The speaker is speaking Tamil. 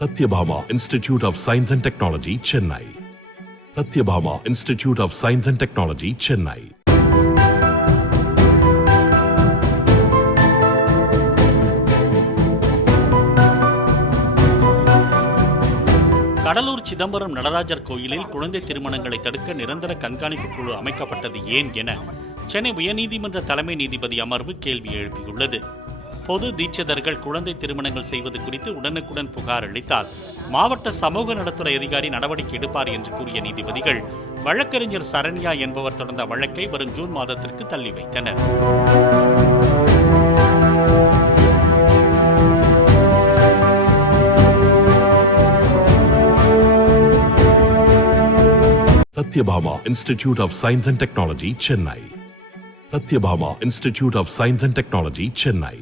Satyabhama Institute of Science and Technology, Chennai. Satyabhama Institute of Science and Technology, Chennai. Cuddalore Chidambaram Natarajar கோயிலில் குழந்தை திருமணங்களை தடுக்க நிரந்தர கண்காணிப்பு குழு அமைக்கப்பட்டது ஏன் என சென்னை உயர்நீதிமன்ற தலைமை நீதிபதி அமர்வு கேள்வி எழுப்பியுள்ளது. பொது தீட்சிதர்கள் குழந்தை திருமணங்கள் செய்வது குறித்து உடனுக்குடன் புகார் அளித்தால் மாவட்ட சமூக நலத்துறை அதிகாரி நடவடிக்கை எடுப்பார் என்று கூறிய நீதிபதிகள் வழக்கறிஞர் சரண்யா என்பவர் தொடர்ந்த வழக்கை வரும் ஜூன் மாதத்திற்கு தள்ளி வைத்தனர். Satyabhama Institute of Science and Technology, Chennai. Satyabhama Institute of Science and Technology, Chennai.